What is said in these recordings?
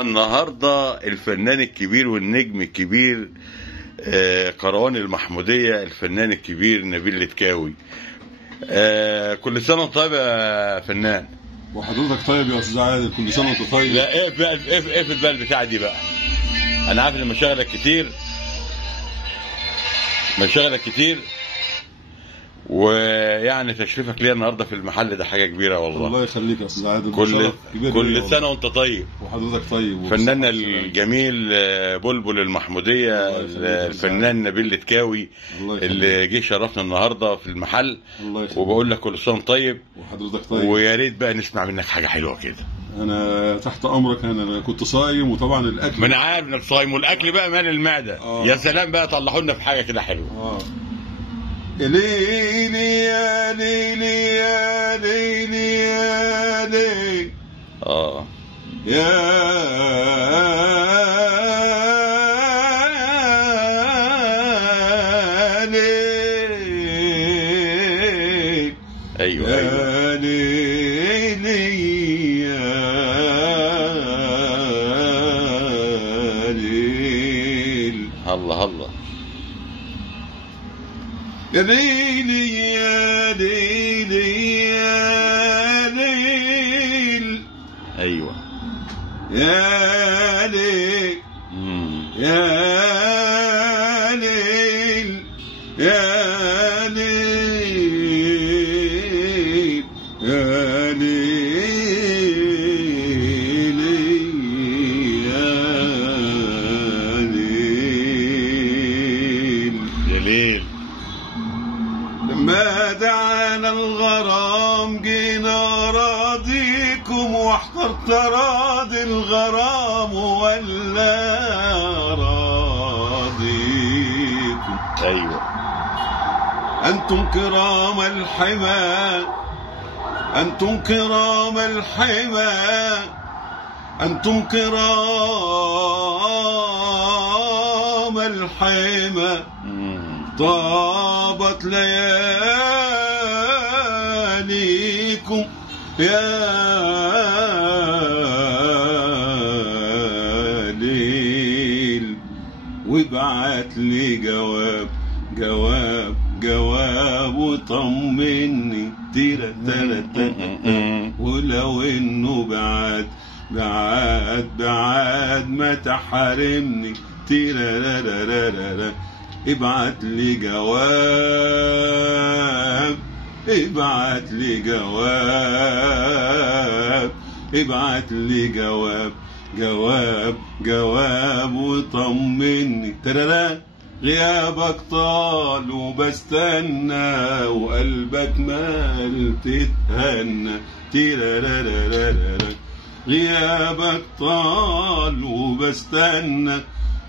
النهارده الفنان الكبير والنجم الكبير قروان المحمودية، الفنان الكبير نبيل الاتكاوي. كل سنة وانت طيب يا فنان. وحضرتك طيب يا استاذ عادل، كل سنه وانت طيب. لا ايه في البال بتاعي دي بقى. انا عارف ان مشاغلك كتير ويعني تشريفك ليا النهارده في المحل ده حاجه كبيره والله. الله يخليك يا استاذ عادل، كل سنه وانت طيب. وحضرتك طيب. فناننا الجميل بلبل المحموديه، الفنان نبيل الاتكاوي اللي جه شرفنا النهارده في المحل. وبقول لك كل سنه طيب وحضرتك طيب. ويا ريت بقى نسمع منك حاجه حلوه كده. انا تحت امرك. انا كنت صايم، وطبعا الاكل، ما انا عارف انك صايم والاكل بقى مال المعده. يا سلام بقى، طلعوا لنا في حاجه كده حلوه. يا ليلي يا ليلي يا ليلي يا ليلي يا ليلي. ايوه يا ليلي يا ليل. الله الله. يا ليلي يا ليلي يا ليل. ايوه يا ليل يا ليل يا ليل يا ليل يا ليل يا ليل. لما دعانا الغرام جينا راضيكم، واحترت راضي الغرام ولا راضيكم. ايوه. انتم كرام الحمى، انتم كرام الحمى، انتم كرام الحمى. طابت لياليكم يا ليل. وابعت لي جواب جواب جواب وطمني تيرا تيرا تيرا. ولو انه بعاد بعاد بعاد ما تحرمني تيرا را را را را. ابعت لي جواب، ابعت لي جواب، ابعت لي جواب جواب جواب وطمني ترى. غيابك طال وبستنى، وقلبك مال تتهنى تيرارارارارا. غيابك طال وبستنى،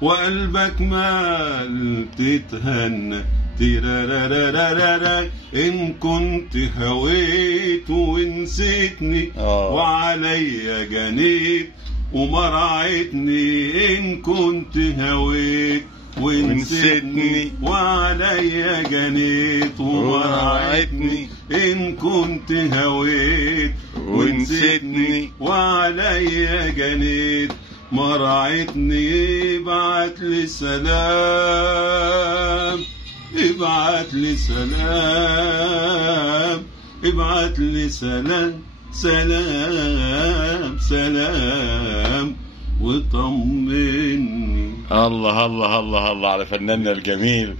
وقلبك مال تتهنى تيرارارارارا. إن كنت هويت ونسيتني وعليا جنيت ومرعتني. إن كنت هويت ونسيتني وعليا جنيت ومرعتني. إن كنت هويت ونسيتني وعليا جنيت مرعتني. ابعت لي سلام، ابعت لي سلام، ابعت لي سلام سلام سلام وطمني. الله الله الله الله على فناننا الجميل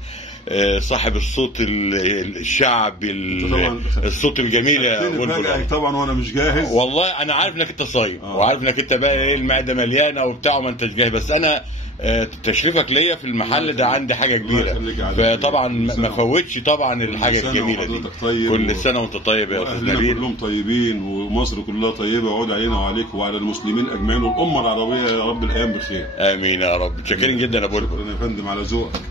صاحب الصوت الشعبي، الصوت الجميل يا بلبل. طبعا وانا مش جاهز والله. انا عارف انك انت صايم وعارف انك انت بقى ايه المعده مليانه وبتاع وما انتش جاهز، بس انا تشريفك ليا في المحل ده عندي حاجه كبيره، فطبعا ما فوتش طبعا الحاجه الجميله دي. كل سنه وانت طيب يا استاذ نبيل. كلهم طيبين ومصر كلها طيبه، وعود علينا وعليك وعلى المسلمين اجمعين والامه العربيه يا رب الايام بخير. امين يا رب. متشكرين جدا يا بلبل. شكرا يا فندم على ذوقك.